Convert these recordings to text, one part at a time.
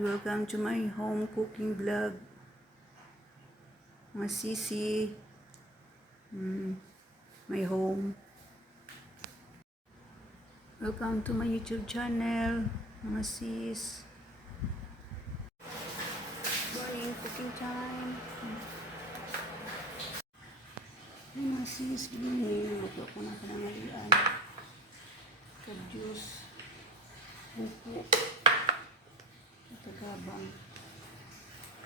welcome to my home cooking vlog. Mga sisi. My home. Welcome to my YouTube channel. Mga sis. Morning cooking time. Mga sis, binigyan ako na panangalian. Juice. Buko. Ito gabang.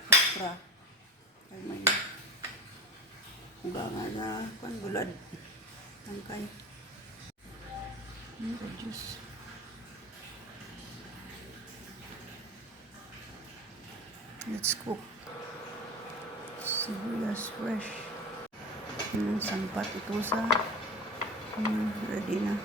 Kapra. Ay may ugangan na panbulad. Tangkay. Juice. Let's cook. Sibuyas fresh. Sampat ito sa ready na.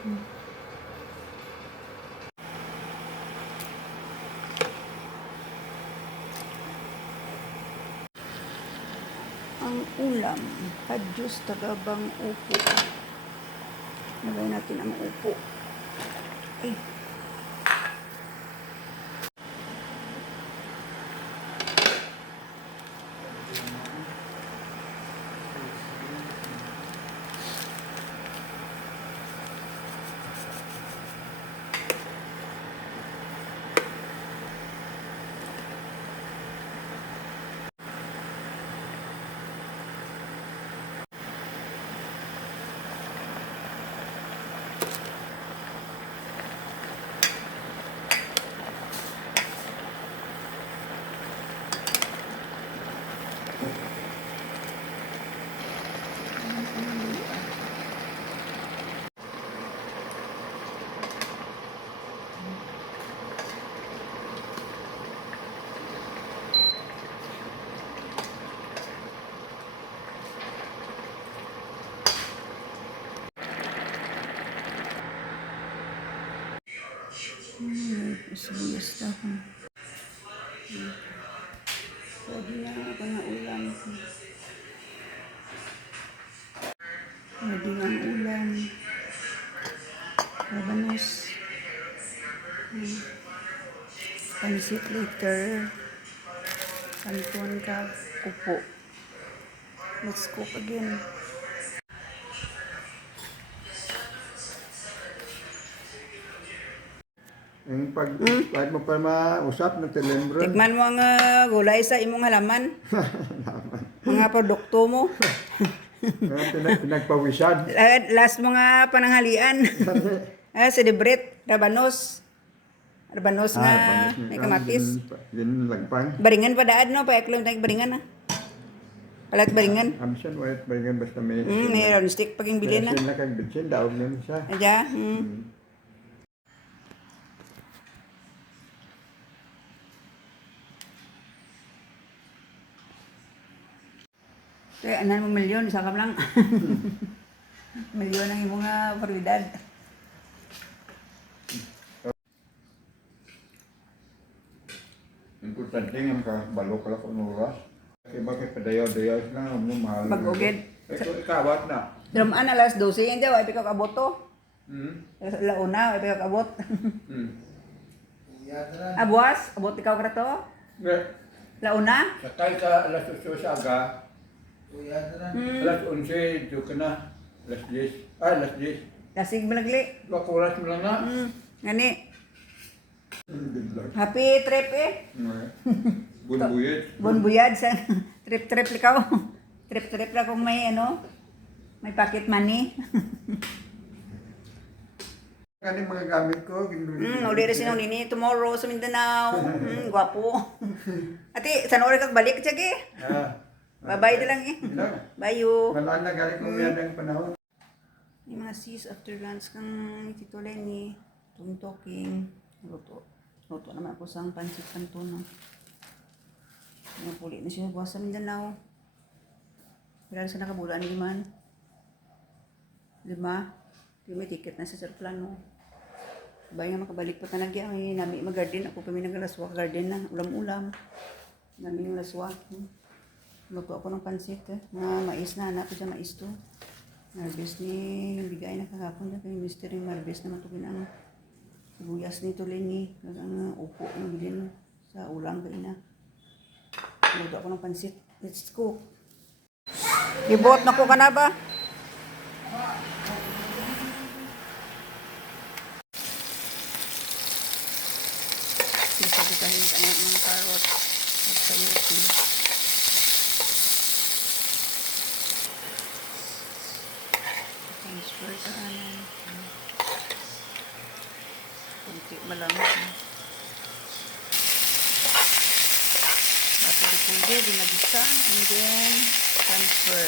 Ang ulam, kadyos tagabang upo. Lagay natin ang upo. Ay. Sibuyas daw. Pwede na ako na ulam. Pwede na ang ulam. Labanos. Pansit later. Kanton ka. Upo. Let's cook again. Yung pag mo pa mausap ng telembro. Tikman mo ang gulay sa imong halaman. Mga produkto mo. Pinagpawisan. Last mga pananghalian. Celebrate. Rabanos. Rabanos nga. May kamatis. Yun lagpang. Baringan pa daan, no? Paeklong tayo baringan, na. Palat baringan. Amsan, wait, baringan basta may... May round stick paging bilhin na. May kagbitsin, daog nun siya. Adya. Kaya anan mo milyon, isa ka lang. Milyon ang imong paruwidad. Importante nga makabalok lang kung oras. Kaya bakit padayaw-dayaw na mahal. Mag-ugid. Ikawat na. Dramaan alas 12, hindi, ay pikaw kabot to. Launa, ay pikaw kabot. Abuas, abot ikaw ka to? Launa? Sakay ka alas 8 sa aga. Alas 11, dito ka na. Alas 10. Alas 10. Kasig malagli. 2 oras mo lang na. Ngani. Good luck. Happy trip eh. Bunbuyid. Bunbuyad sa trip-trip ikaw. Trip-trip lang kung may may pocket money. Kani mga gamit ko. Uli rin sinong nini. Tomorrow sa Mindanao. Gwapo. Ate, saan oras kang balik? Tsage? Bye-bye na lang eh. Bye you. Malaan na galing ko yan ang panahon. Yung mga sis after lunch kang Tito Lenny. Talking. Luto. Luto naman ako sa pansit kanton. Napuli na siya buwas sa Mindanao. Kailan sa nakabulaan ni man? 5. Hindi may ticket na sa Serplano. Sabay nga makabalik pa talaga. Ay, nami mag-garden. Ako pa may nagalaswa garden na. Ulam-ulam. Nami yung laswa. Luto ako ng pansit. Mga mais na. Hanap ko siya mais to. Harvest ni yung bigay na kahapon. Kaya mystery harvest naman ito ang sibuyas nito Lenny. Ang upo ng bilin. sa ulam kayo na. Luto ako ng pansit. Let's cook. Ibot na ko ka na ba? Isa-isahin ka ng mga carrot at sayote. Transfer ka ano. Kunti malamig. Pwede, dinagisa, and then transfer.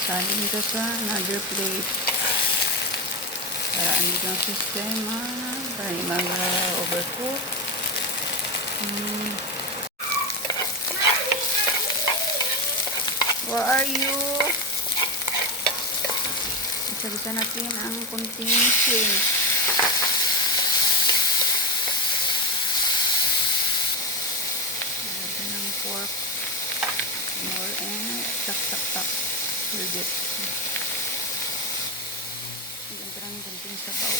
Salin ka sa another plate. Para ano ang sistema, para hindi mag-overcook. Where are you? Isagisa natin ang kunting shrimp. Pork more and tak hold it. Ilan parang kunting sabaw.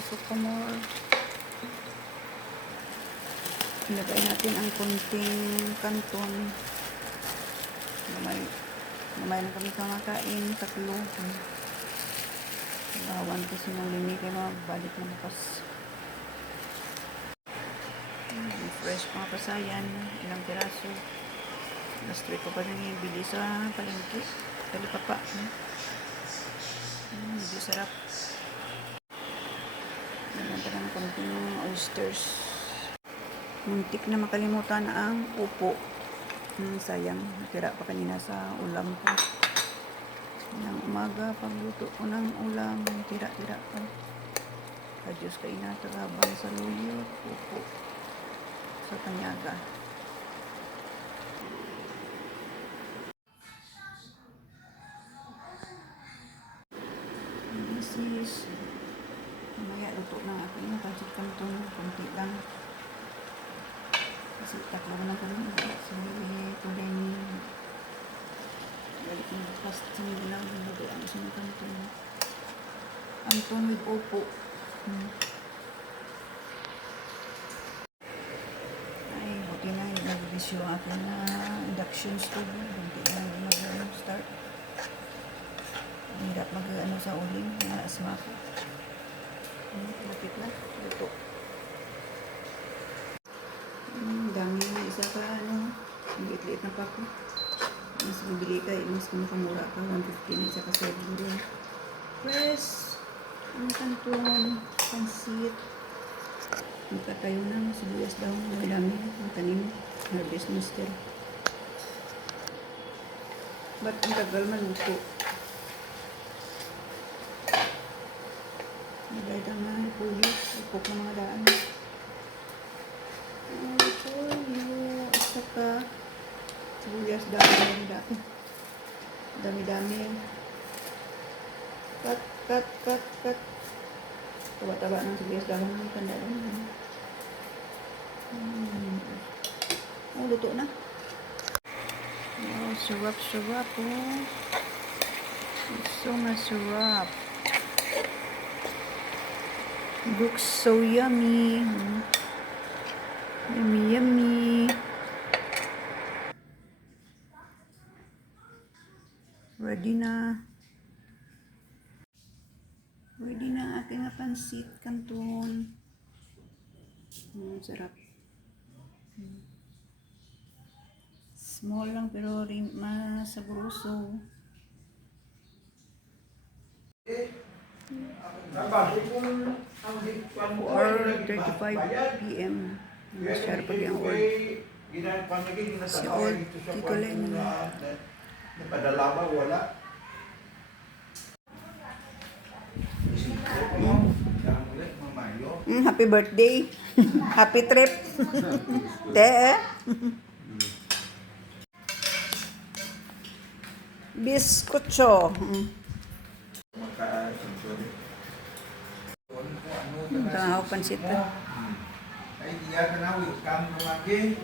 Usok pa more. Ilagay natin ang kunting kanton. Gamay lang kami kumakain, 3. Lawan kasi ng lini kayo mabalik na bukas. Fresh mga pasayan, ilang piraso. Last week ko pa rin bili sa palengke. Talipapa. Medyo sarap. Naganda ng konting oysters. Muntik na makalimutan ang upo. Sayang, natira pa kanina sa ulam ko. Ng umaga, pagluto ko ng ulam, tira-tira pa. Kadyos kayo na tagabang sa luyo, upo. Sa Tanyaga. This is mamaya luto ng aking pancit canton. Kunti lang. Kasi 3 na kami. So, tulay ni balik ng bukas sa nilang luto ang isang canton. Canton with opo. Nag-release yung aking induction stove. Hindi na mag-start. Hirap mag-ano sa uling. Naasma ko. Lapit na. Luto. Dami na isa ka ano. Liit-liit na pa ko. Mas bibili ka. Mas makamura ka. 150 na isa ka 7 rin. Press. Ang kanton. Pansit. Magkatayo na, sibuyas daw, madami, ang tanim, harvest mister. Ba't ang tagal maluto? Nagaytang na, pulis, ipok ng mga daan. Puyo, isa ka, sibuyas daw, dami-dami. Cut. Taba-taba ng sibuyas daw, tanda lang. Luto na. Wow, sarap oh. It's so masarap. Looks so yummy. Yummy. Ready na ang aking pansit canton. Sarap. Small lang pero masaboroso. Or 35 PM. Masyara pag yung old. Si old Tito Lenny. Napadala ba? Wala. Happy birthday. Happy trip. Biskotso. Tanaw pansit. Ay dia kana wi kam lumagi.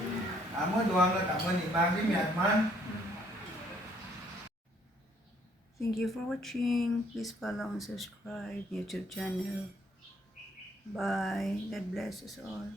Amo doang la amo ni magi miat man. Thank you for watching. Please follow and subscribe YouTube channel. Bye. God bless us all.